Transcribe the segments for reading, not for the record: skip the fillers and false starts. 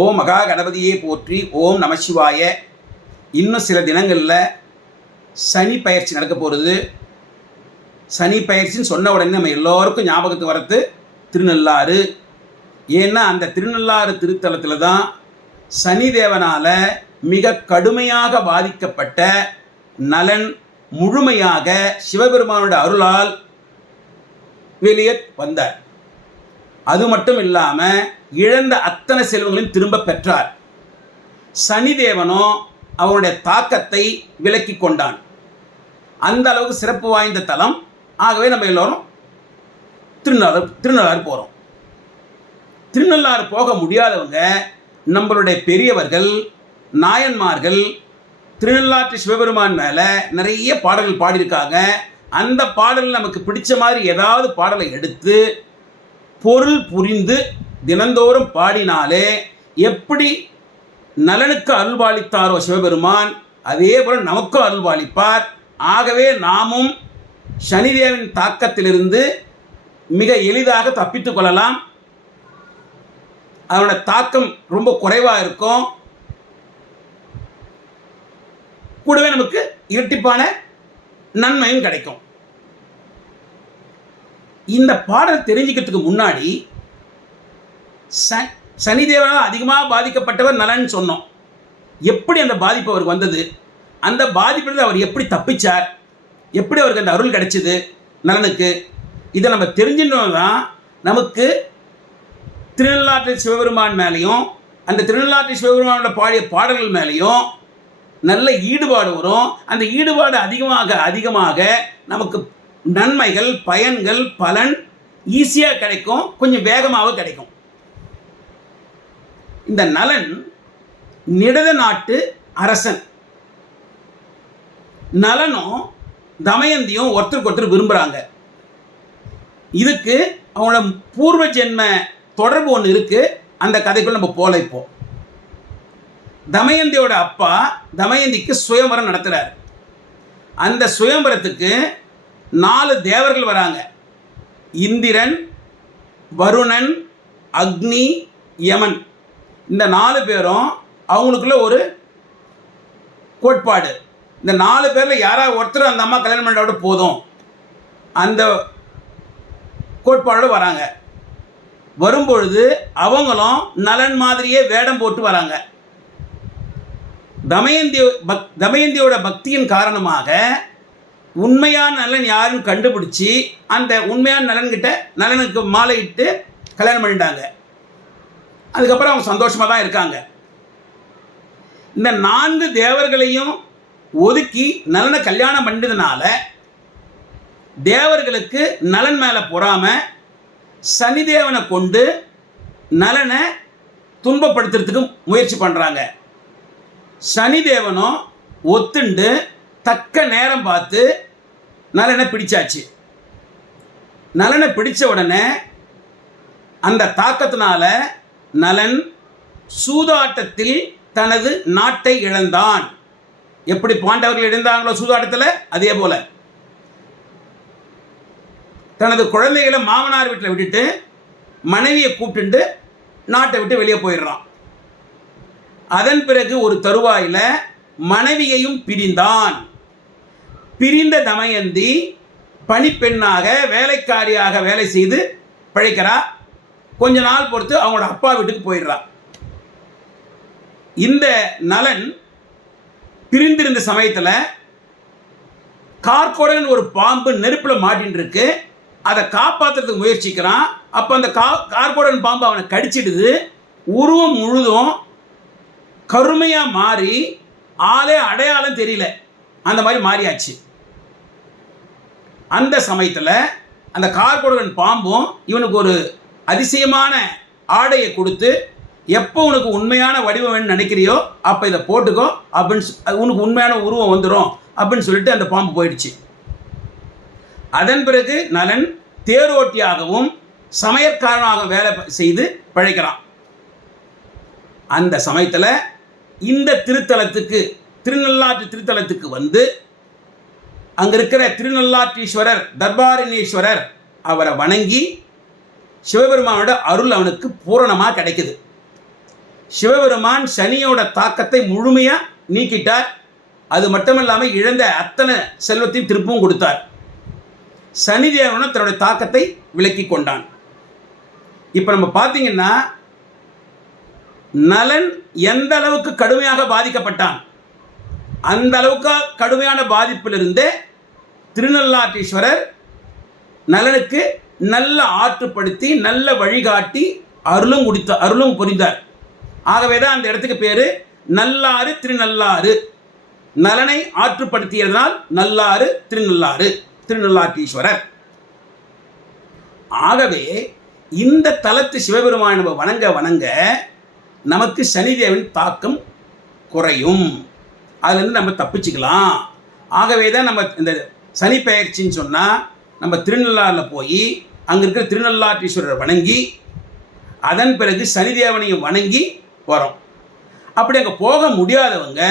ஓம் மகா கணபதியே போற்றி. ஓம் நமசிவாய. இன்னும் சில தினங்களில் சனி பயிற்சி நடக்க போகிறது. சனி பயிற்சின்னு சொன்ன உடனே நம்ம எல்லோருக்கும் ஞாபகத்துக்கு வரது திருநள்ளாறு. ஏன்னா அந்த திருநள்ளாறு திருத்தலத்தில் தான் சனி தேவனால் மிக கடுமையாக பாதிக்கப்பட்ட நலன் முழுமையாக சிவபெருமானோட அருளால் வெளியே வந்தார். அது மட்டும் இல்லாமல் இழந்த அத்தனை செல்வங்களையும் திரும்ப பெற்றார். சனிதேவனோ அவனுடைய தாக்கத்தை விலக்கி கொண்டான். அந்த அளவுக்கு சிறப்பு வாய்ந்த தலம். ஆகவே நம்ம எல்லோரும் திருநள்ளாறு போகிறோம். திருநள்ளாறு போக முடியாதவங்க நம்மளுடைய பெரியவர்கள் நாயன்மார்கள் திருநள்ளாற்று சிவபெருமான் மேலே நிறைய பாடல்கள் பாடியிருக்காங்க. அந்த பாடல் நமக்கு பிடிச்ச மாதிரி ஏதாவது பாடலை எடுத்து பொருள் புரிந்து தினந்தோறும் பாடினாலே எப்படி நலனுக்கு அருள்பாலித்தாரோ சிவபெருமான், அதே போல் நமக்கும் அருள்பாலிப்பார். ஆகவே நாமும் சனிதேவன் தாக்கத்திலிருந்து மிக எளிதாக தப்பித்து கொள்ளலாம். அதனோட தாக்கம் ரொம்ப குறைவாக இருக்கும். கூடவே நமக்கு இரட்டிப்பான நன்மையும் கிடைக்கும். இந்த பாடல் தெரிஞ்சுக்கிறதுக்கு முன்னாடி சனிதேவனால் அதிகமாக பாதிக்கப்பட்டவர் நலன் சொன்னோம். எப்படி அந்த பாதிப்பு அவருக்கு வந்தது, அந்த பாதிப்பிலிருந்து அவர் எப்படி தப்பிச்சார், எப்படி அவருக்கு அந்த அருள் கிடைச்சிது நலனுக்கு, இதை நம்ம தெரிஞ்சுட்டோம் தான் நமக்கு திருநள்ளாற்று சிவபெருமான் மேலேயும் அந்த திருநள்ளாற்று சிவபெருமானோட பாடிய பாடல்கள் மேலேயும் நல்ல ஈடுபாடு வரும். அந்த ஈடுபாடு அதிகமாக நமக்கு நன்மைகள் பயன்கள் பலன் ஈஸியாக கிடைக்கும், கொஞ்சம் வேகமாக கிடைக்கும். இந்த நலன் நிடத நாட்டு அரசன். நலனும் தமயந்தியும் ஒருத்தருக்கு ஒருத்தர் விரும்புகிறாங்க. இதுக்கு அவங்களோட பூர்வ ஜென்ம தொடர்பு ஒன்று இருக்குது. அந்த கதைக்குள்ள நம்ம போல. இப்போ தமயந்தியோட அப்பா தமயந்திக்கு சுயம்பரம் நடத்துகிறார். அந்த சுயம்பரத்துக்கு 4 தேவர்கள் வராங்க. இந்திரன், வருணன், அக்னி, யமன். இந்த 4 பேரும் அவங்களுக்குள்ள ஒரு கோட்பாடு. இந்த 4 பேரில் யாராவது ஒருத்தர் அந்த அம்மா கல்யாணம் பண்ணோட போதும் அந்த கோட்பாடோடு வராங்க. வரும்பொழுது அவங்களும் நலன் மாதிரியே வேடம் போட்டு வராங்க. தமயந்தியோட பக்தியின் காரணமாக உண்மையான நலன் யாருன்னு கண்டுபிடிச்சி அந்த உண்மையான நலனுக்கு மாலையிட்டு கல்யாணம் பண்ணிட்டாங்க. அதுக்கப்புறம் அவங்க சந்தோஷமாக தான் இருக்காங்க. இந்த 4 தேவர்களையும் ஒதுக்கி நலனை கல்யாணம் பண்ணதுனால தேவர்களுக்கு நலன் மேலே பொறாம சனிதேவனை கொண்டு நலனை துன்பப்படுத்துறதுக்கு முயற்சி பண்ணுறாங்க. சனிதேவனும் ஒத்துண்டு தக்க நேரம் பார்த்து நலனை பிடிச்சாச்சு. நலனை பிடிச்ச உடனே அந்த தாக்கத்தினால நலன் சூதாட்டத்தில் தனது நாட்டை இழந்தான். எப்படி பாண்டவர்கள் இழந்தாங்களோ சூதாட்டத்தில், அதே போல தனது குழந்தைகளை மாமனார் வீட்டில் விட்டுட்டு மனைவியை கூப்பிட்டு நாட்டை விட்டு வெளியே போயிடுறான். அதன் பிறகு ஒரு தருவாயில் மனைவியையும் பிரிந்தான். பிரிந்த தமயந்தி பணிப்பெண்ணாக வேலைக்காரியாக வேலை செய்து பிழைக்கிறா. கொஞ்ச நாள் பொறுத்து அவங்களோட அப்பா வீட்டுக்கு போயிடுறா. இந்த நலன் பிரிந்திருந்த சமயத்தில் கார்கோடன் ஒரு பாம்பு நெருப்பில் மாட்டின்னு இருக்கு. அதை காப்பாற்றுறதுக்கு முயற்சிக்கிறான். அப்போ அந்த கார்கோடன் பாம்பு அவனை கடிச்சிடுது. உருவம் முழுதும் கருமையாக மாறி ஆளே அடையாளம் தெரியல, அந்த மாதிரி மாறியாச்சு. அந்த சமயத்தில் அந்த கார்கோடன் பாம்பும் இவனுக்கு ஒரு அதிசயமான ஆடையை கொடுத்து, எப்போ உனக்கு உண்மையான வடிவம் வேணும்னு நினைக்கிறியோ அப்போ இதை போட்டுக்கோ அப்படின்னு, உனக்கு உண்மையான உருவம் வந்துடும் அப்படின்னு சொல்லிட்டு அந்த பாம்பு போயிடுச்சு. அதன் பிறகு நலன் தேரோட்டியாகவும் சமையற்காரனாக வேலை செய்து பிழைக்கிறான். அந்த சமயத்தில் இந்த திருநள்ளாற்று திருத்தலத்துக்கு வந்து அங்கே இருக்கிற திருநள்ளாற்றீஸ்வரர் தர்பாரண்யேஸ்வரர் அவரை வணங்கி சிவபெருமானோட அருள் அவனுக்கு பூரணமாக கிடைக்குது. சிவபெருமான் சனியோட தாக்கத்தை முழுமையாக நீக்கிட்டார். அது மட்டுமில்லாமல் இழந்த அத்தனை செல்வத்தையும் திருப்பவும் கொடுத்தார். சனி தேவனும் தன்னுடைய தாக்கத்தை விலக்கி கொண்டான். இப்போ நம்ம பார்த்தீங்கன்னா நலன் எந்த அளவுக்கு கடுமையாக பாதிக்கப்பட்டான், அந்த அளவுக்கு கடுமையான பாதிப்பிலிருந்தே திருநள்ளாற்றீஸ்வரர் நலனுக்கு நல்ல ஆற்றுப்படுத்தி நல்ல வழிகாட்டி அருளும் புரிந்தார். ஆகவே தான் அந்த இடத்துக்கு பேர் நல்லாறு திருநள்ளாறு. நலனை ஆற்றுப்படுத்தியதனால் நல்லாறு திருநள்ளாறு, திருநள்ளாற்றீஸ்வரர். ஆகவே இந்த தலத்து சிவபெருமானை நம்ம வணங்க வணங்க நமக்கு சனிதேவன் தாக்கம் குறையும், அதுலேருந்து நம்ம தப்பிச்சுக்கலாம். ஆகவே தான் நம்ம இந்த சனி பெயர்ச்சின்னு சொன்னால் நம்ம திருநள்ளாறில் போய் அங்கே இருக்கிற திருநள்ளாற்றீஸ்வரரை வணங்கி அதன் பிறகு சனிதேவனையும் வணங்கி வரோம். அப்படி அங்கே போக முடியாதவங்க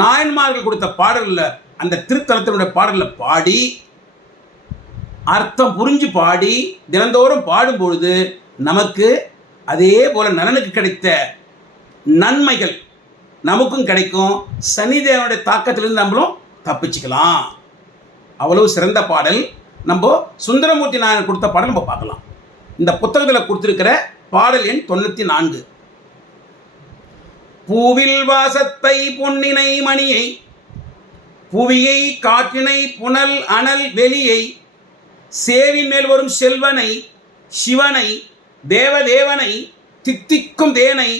நாயன்மார்கள் கொடுத்த பாடலில், அந்த திருத்தலத்தினுடைய பாடலில் பாடி அர்த்தம் புரிஞ்சு பாடி தினந்தோறும் பாடும்பொழுது நமக்கு அதே போல் நலனுக்கு கிடைத்த நன்மைகள் நமக்கும் கிடைக்கும். சனிதேவனுடைய தாக்கத்திலிருந்து நம்மளும் தப்பிச்சுக்கலாம். அவ்வளவு சிறந்த பாடல். நம்ம சுந்தரமூர்த்தி நாயனர் கொடுத்த பாடல் நம்ம பார்க்கலாம். இந்த புத்தகத்தில் கொடுத்துருக்கிற பாடல் எண் 94. பூவில் வாசத்தை பொன்னினை மணியை, புவியை காற்றினை புனல் அனல் வெளியை, சேவின் மேல் வரும் செல்வனை சிவனை தேவதேவனை தித்திக்கும் தேனை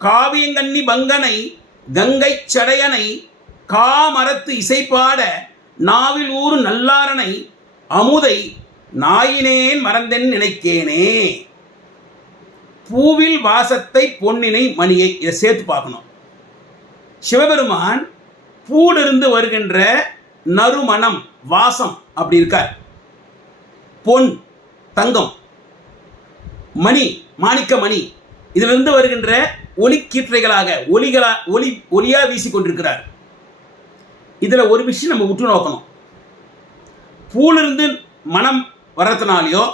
காவியங்கண்ணி பங்கனை கங்கை சடையனை காமரத்து இசைப்பாட நாவில் ஊறு நல்லாரனை அமுதை நாயினேன் மறந்தென் நினைக்கேனே. பூவில் வாசத்தை பொன்னினை மணியை, இதை சேர்த்து பார்க்கணும். சிவபெருமான் பூலிருந்து வருகின்ற நறுமணம் வாசம் அப்படி இருக்கார். பொன் தங்கம், மணி மாணிக்க மணி, இதிலிருந்து வருகின்ற ஒளி கீற்றைகளாக ஒளியாக வீசிக்கொண்டிருக்கிறார். இதில் ஒரு விஷயம் நம்ம உற்று நோக்கணும். பூலிருந்து மனம் வர்றதுனாலையோ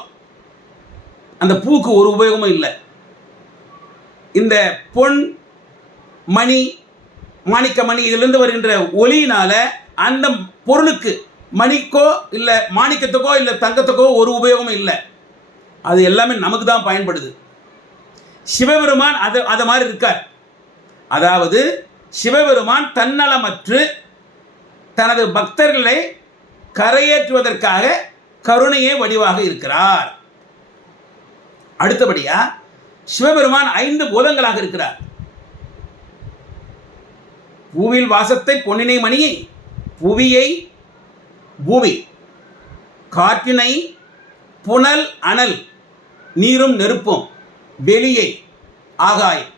அந்த பூக்கு ஒரு உபயோகமும் இல்லை. இந்த பொன் மணி மாணிக்க மணி இதிலிருந்து வருகின்ற ஒளியினால அந்த பொருளுக்கு மணிக்கோ இல்லை மாணிக்கத்துக்கோ இல்லை தங்கத்துக்கோ ஒரு உபயோகமும் இல்லை. அது எல்லாமே நமக்கு தான் பயன்படுது. சிவபெருமான் அதை மாதிரி இருக்கார். அதாவது சிவபெருமான் தன்னலமற்று தனது பக்தர்களை கரையேற்றுவதற்காக கருணையே வடிவாக இருக்கிறார். அடுத்தபடியா சிவபெருமான் 5 பூதங்களாக இருக்கிறார். பூவில் வாசத்தை பொன்னினை மணியை, புவியை பூமி, காற்றினை புனல் அனல் நீரும் நெருப்பும், வெளியை ஆகாயம்.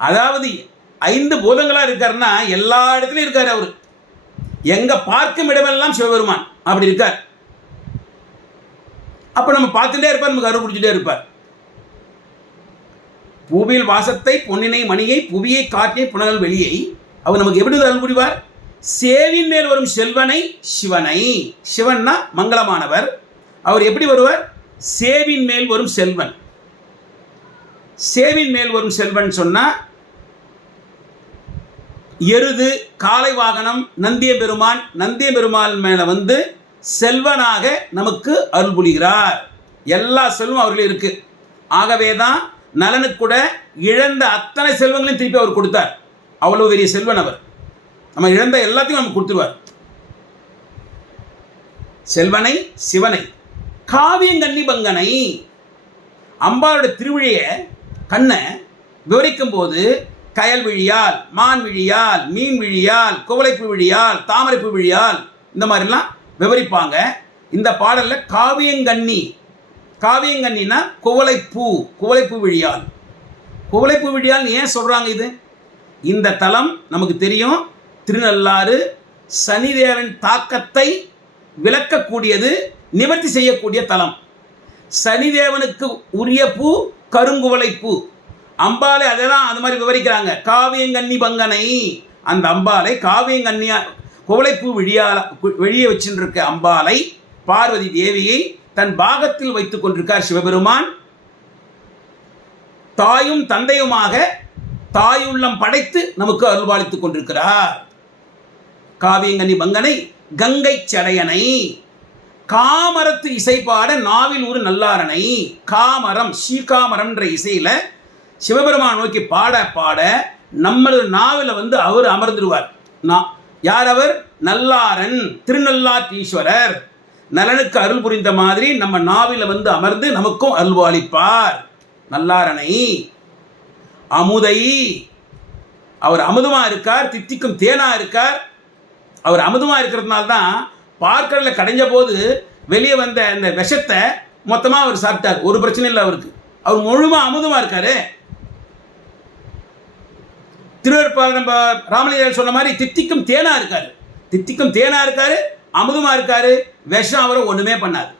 அதாவது 5 பூதங்களாக இருக்காருன்னா எல்லா இடத்துலையும் இருக்கார். அவர் எங்க பார்க்கும் இடமெல்லாம் சிவபெருமான் அப்படி இருக்கார். அப்ப நம்ம பார்த்துட்டே இருப்பார், நமக்கு அருள் புரிஞ்சுட்டே இருப்பார். பூவில் வாசத்தை பொன்னினை மணியை, புவியை காற்றினை புனல் வெளியை அவர் நமக்கு எப்படி அருள் புரிவார்? சேவின் மேல் வரும் செல்வனை சிவனை. சிவன்னா மங்களமானவர். அவர் எப்படி வருவார்? சேவின் மேல் வரும் செல்வன். சேவின் மேல் வரும் செல்வன் சொன்னா எருது, காளை வாகனம், நந்திய பெருமான் மேல வந்து செல்வனாக நமக்கு அருள் புரிகிறார். எல்லா செல்வம் அவர்கள் இருக்கு. ஆகவே தான் நலனுக்கு கூட இழந்த அத்தனை செல்வங்களையும் திருப்பி அவர் கொடுத்தார். அவ்வளவு பெரிய செல்வன் அவர். நம்ம இழந்த எல்லாத்தையும் நமக்கு கொடுத்துருவார். செல்வனை சிவனை, காவியங்கண்ணி பங்கனை, அம்பாளுடைய திருவிழிய கண்ணை விவரிக்கும் போது கயல் விழியால், மான் விழியால், மீன் விழியால், குவளைப்பு விழியால், தாமரைப்பு விழியால், இந்த மாதிரிலாம் விவரிப்பாங்க. இந்த பாடலில் காவியங்கண்ணினா குவளைப்பு விழியால். குவளைப்பு விழியால் ஏன் சொல்கிறாங்க? இந்த தலம் நமக்கு தெரியும், திருநள்ளாறு சனிதேவன் தாக்கத்தை விளக்கக்கூடியது, நிவர்த்தி செய்யக்கூடிய தலம். சனிதேவனுக்கு உரிய பூ கருங்குவளை பூ. அம்பாலை அதெல்லாம் அது மாதிரி விவரிக்கிறாங்க. காவியங்கண்ணி பங்கனை, அந்த அம்பாலை காவியங்கண்ணியா குவளைப்பூ வெளியே வச்சுருக்க அம்பாலை பார்வதி தேவியை தன் பாகத்தில் வைத்துக் கொண்டிருக்கார் சிவபெருமான். தாயும் தந்தையுமாக தாயுள்ளம் படைத்து நமக்கு அருள்பாலித்துக் கொண்டிருக்கிறார். காவியங்கனி பங்கனை கங்கை சடையனை காமரத்து இசைப்பாட நாவில் ஒரு நல்லாரனை. காமரம் ஸ்ரீகாமரம் என்ற இசையில சிவபெருமான் நோக்கி பாட பாட நம்மளது நாவில் அவர் அமர்ந்துடுவார். யார் அவர்? நல்லாரன், திருநள்ளாற்றீஸ்வரர். நலனுக்கு அருள் புரிந்த மாதிரி நம்ம நாவில் அமர்ந்து நமக்கும் அருள்பாலிப்பார். நல்லாரனை. அமுதை, அவர் அமுதமா இருக்கார், தித்திக்கும் தேனா இருக்கார். அவர் அமுதமா இருக்கிறதுனால தான் பார்க்கடல கடைஞ்ச போது வெளியே வந்த அந்த விஷத்தை மொத்தமாக அவர் சாப்பிட்டார். ஒரு பிரச்சனை இல்லை அவருக்கு. அவர் முழுமா அமுதமா இருக்காரு. திருவருப்பால் நம்ம ராமலிங்கர் சொன்ன மாதிரி தித்திக்கும் தேனா இருக்காரு. தித்திக்கும் தேனா இருக்காரு, அமுதமா இருக்காரு. விஷம் அவரை ஒண்ணுமே பண்ணாது.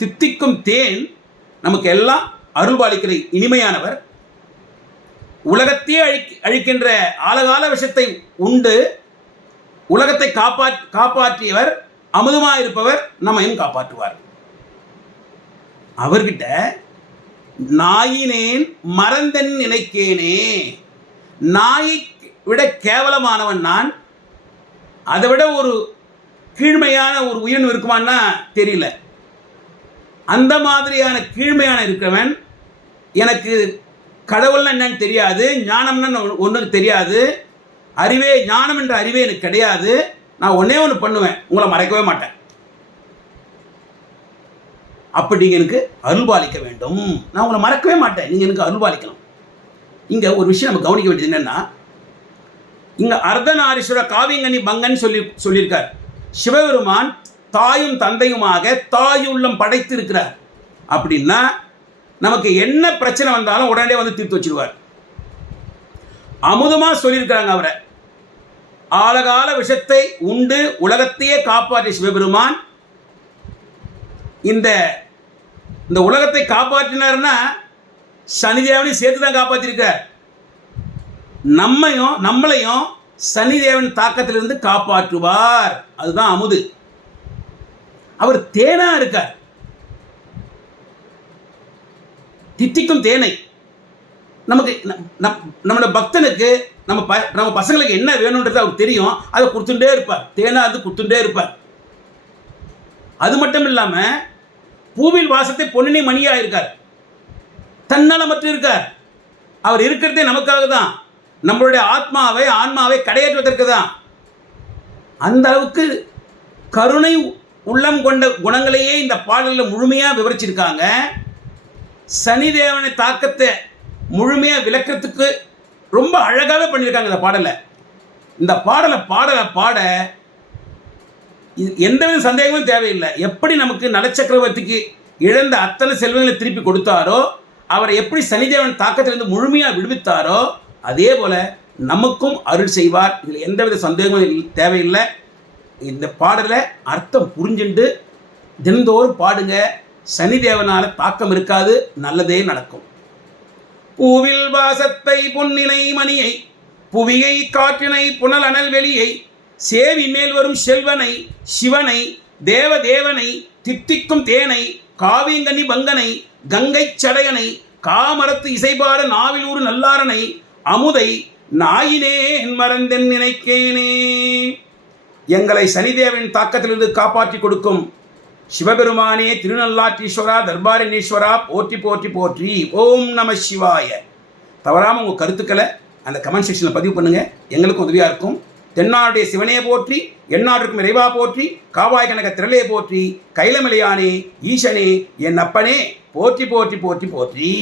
தித்திக்கும் தேன் நமக்கு எல்லாம் அருள்பாலிக்கிற இனிமையானவர். உலகத்தையே அழிக்கின்ற ஆழகால விஷத்தை உண்டு உலகத்தை காப்பாற்றியவர், அமுதமாக இருப்பவர், நம்மையும் காப்பாற்றுவார். அவர்கிட்ட நாயினேன் மறந்தன் நினைக்கேனே. நாயை விட கேவலமானவன் நான். அதை விட ஒரு கீழ்மையான ஒரு உயிரினம் இருக்குமான்னா தெரியல. அந்த மாதிரியான கீழ்மையான இருக்கிறவன். எனக்கு கடவுள்னா என்னன்னு தெரியாது, ஞானம்னு ஒன்றும் தெரியாது, அறிவே ஞானம் என்ற அறிவே எனக்கு கிடையாது. நான் ஒன்னே ஒன்று பண்ணுவேன், உங்களை மறைக்கவே மாட்டேன். அப்படி நீங்கள் எனக்கு அருள்பாலிக்க வேண்டும். நான் உங்களை மறக்கவே மாட்டேன், நீங்கள் எனக்கு அருள்பாலிக்கணும். இங்கே ஒரு விஷயம் நம்ம கவனிக்க வேண்டியது என்னென்னா, இங்கே அர்த்தநாரீஸ்வர காவியங்கனி பங்கன் சொல்லியிருக்கார். சிவபெருமான் தாயும் தந்தையுமாக தாயுள்ளம் படைத்து இருக்கிறார். அப்படின்னா நமக்கு என்ன பிரச்சனை வந்தாலும் உடனே தீர்த்து வச்சிருவார். அமுதமா சொல்லியிருக்கிறாங்க அவரை. ஆழகால விஷத்தை உண்டு உலகத்தையே காப்பாற்றிய சிவபெருமான் இந்த உலகத்தை காப்பாற்றினார்னா சனிதேவனையும் சேர்த்து தான் காப்பாற்றிருக்கார். நம்மளையும் சனிதேவன் தாக்கத்திலிருந்து காப்பாற்றுவார். அதுதான் அமுது. அவர் தேனா இருக்கார், தித்திக்கும் தேனை. நமக்கு நம்மளோட பக்தனுக்கு நம்ம பசங்களுக்கு என்ன வேணுன்றது அவருக்கு தெரியும். அதை கொடுத்துட்டே இருப்பார். தேனா அது கொடுத்துட்டே இருப்பார். அது மட்டும் இல்லாமல் பூவில் வாசத்தை பொன்னினை மணியாக இருக்கார். தன்னலமற்று இருக்கார். அவர் இருக்கிறதே நமக்காக தான், நம்மளுடைய ஆன்மாவை கடையேற்றுவதற்கு தான். அந்த அளவுக்கு கருணை உள்ளம் கொண்ட குணங்களையே இந்த பாடலில் முழுமையாக விவரிச்சிருக்காங்க. சனிதேவனை தாக்கத்தை முழுமையாக விளக்கத்துக்கு ரொம்ப அழகாகவே பண்ணியிருக்காங்க இந்த பாடலை. இந்த பாட எந்தவித சந்தேகமும் தேவையில்லை. எப்படி நமக்கு நலச்சக்கரவர்த்திக்கு இழந்த அத்தனை செல்வங்களை திருப்பி கொடுத்தாரோ, அவரை எப்படி சனிதேவன் தாக்கத்திலிருந்து முழுமையாக விடுவித்தாரோ, அதே போல் நமக்கும் அருள் செய்வார். இதில் எந்தவித சந்தேகமும் தேவையில்லை. இந்த பாடலை அர்த்தம் புரிஞ்சுண்டு தினந்தோறும் பாடுங்க. சனிதேவனால் தாக்கம் இருக்காது, நல்லதே நடக்கும். பூவில் வாசத்தை பொன்னினை மணியை, புவியை காற்றினை புனல் அனல் வெளியை, சேவி மேல் வரும் செல்வனை சிவனை, தேவதேவனை, தித்திக்கும் தேனை, காவியங்கனி பங்கனை, கங்கை சடையனை, காமரத்து இசைபாட நாவில் ஒரு நல்லாரனை, அமுதை நாயினேன் மறந்தென் நினைக்கேனே. எங்களை சனிதேவன் தாக்கத்திலிருந்து காப்பாற்றி கொடுக்கும் சிவபெருமானே, திருநள்ளாற்றீஸ்வரா, தர்பாரண்யேஸ்வரா, போற்றி போற்றி போற்றி. ஓம் நம சிவாய. தவறாமல் உங்கள் கருத்துக்களை அந்த கமெண்ட் செக்ஷனில் பதிவு பண்ணுங்கள், எங்களுக்கும் உதவியாக இருக்கும். தென்னாடுடைய சிவனே போற்றி, எந்நாட்டிற்கும் இறைவா போற்றி, காவாய் கனக திரளே போற்றி, கைலமலையானே ஈசனே என் அப்பனே போற்றி போற்றி போற்றி போற்றி.